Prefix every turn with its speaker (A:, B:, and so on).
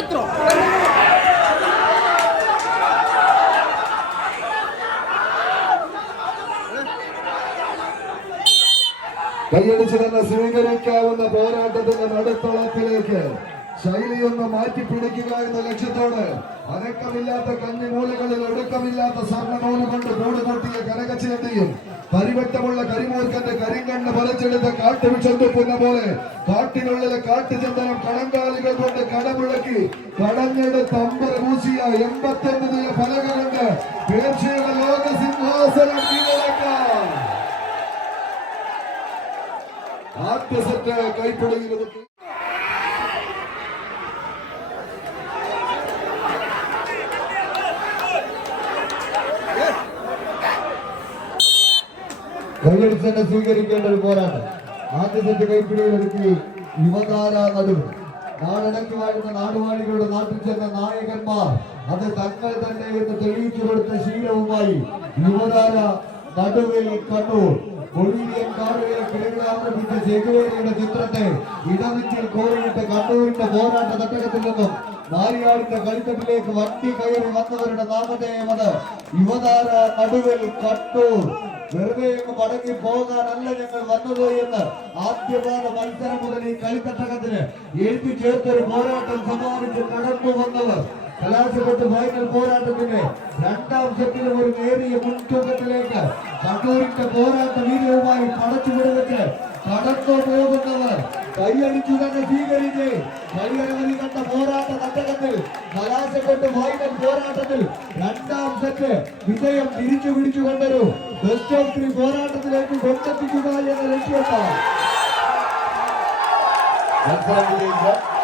A: ക്ഷേത്രം
B: കൈയടിച്ച് തന്നെ സ്വീകരിക്കാവുന്ന പോരാട്ടത്തിന്റെ നടുത്തളത്തിലേക്ക് ശൈലിയൊന്ന് മാറ്റിപ്പിടിക്കുക എന്ന ലക്ഷ്യത്തോട് അനക്കമില്ലാത്ത കഞ്ഞിമൂലകളിൽ ഒടുക്കമില്ലാത്ത സ്വർണമൂല കൊണ്ട് കൂട് കൂട്ടിയ കനകച്ചേണ്ടിയും പരിവട്ടമുള്ള കരിമൂർക്കന്റെ കരിങ്കണ്ണ് പറിച്ചെടുത്ത കാട്ടുവിഷത്തുപ്പുന്ന പോലെ കാട്ടിനുള്ളിലെ കാട്ടുചന്ദനം കടങ്കാലികൾ കൊണ്ട് കടമുഴക്കി കടഞ്ഞെടുത്ത് അമ്പർ പൂശിയ എൺപത്തൊന്ന് നില പലക കൊണ്ട് പേർച്ചയുടെ ലോക സിംഹാസനം ആദ്യ സെറ്റ് കൈപ്പിടിയിൽ
C: കൈയടിച്ച് തന്നെ സ്വീകരിക്കേണ്ട ഒരു പോരാട്ടം. ആദ്യ സെറ്റ് കൈപ്പിടിയിൽ ഒതുക്കി യുവതാര നടുവ് നാടടക്കി വാഴുന്ന നാടുവാണികളുടെ നാട്ടിൽ ചെന്ന നായകന്മാർ അത് തങ്ങൾ തന്നെ എന്ന് തെളിയിച്ചു കൊടുത്ത ശീലവുമായി യുവതാര നടുവിൽ കണ്ണൂർ. ബൊളീവിയൻ കാടുകളെ കിഴങ്ങാക്രമിച്ച ചെകുവേരയുടെ ചിത്രത്തെ ഇടവിറ്റിൽ കോറിയിട്ട് കണ്ണൂരിന്റെ പോരാട്ട തട്ടകത്തിൽ നിന്നും നാരിയാടിന്റെ കളിത്തട്ടിലേക്ക് വണ്ടി കയറി വന്നവരുടെ നാമധേയം യുവതാര നടുവിൽ കണ്ണൂർ. വെറുതെ അങ്ങ് മടങ്ങി പോകാനല്ല ഞങ്ങൾ വന്നത് എന്ന് ആദ്യപാദ മത്സരം മുതൽ ഈ കളിത്തട്ടകത്തിന് എഴുതി ചേർത്തൊരു പോരാട്ടം സമാപിച്ച് കടന്നു വന്നവർ കലാശപ്പെട്ട് ഫൈനൽ പോരാട്ടത്തിന്റെ രണ്ടാം സെറ്റിലും ഒരു നേരിയ മുൻതൂക്കത്തിലേക്ക് കണ്ണൂരിന്റെ പോരാട്ട വീര്യവുമായി പടച്ചുവിടുവെച്ച് കടന്നു പോകുന്നവർ കൈയടിച്ചു തന്നെ സ്വീകരിച്ച് കൈയരവധി കണ്ട പോരാട്ട തട്ടകത്തിൽ കലാശപ്പെട്ട് ഫൈനൽ പോരാട്ടത്തിൽ രണ്ടാം സെറ്റ് വിജയം തിരിച്ചു പിടിച്ചുകൊണ്ടൊരു ബെസ്റ്റ് ഓഫ് ത്രീ പോരാട്ടത്തിലേക്ക് കൊണ്ടെത്തിക്കുക എന്ന ലക്ഷ്യത്താണ് മത്സരം വിജയിച്ച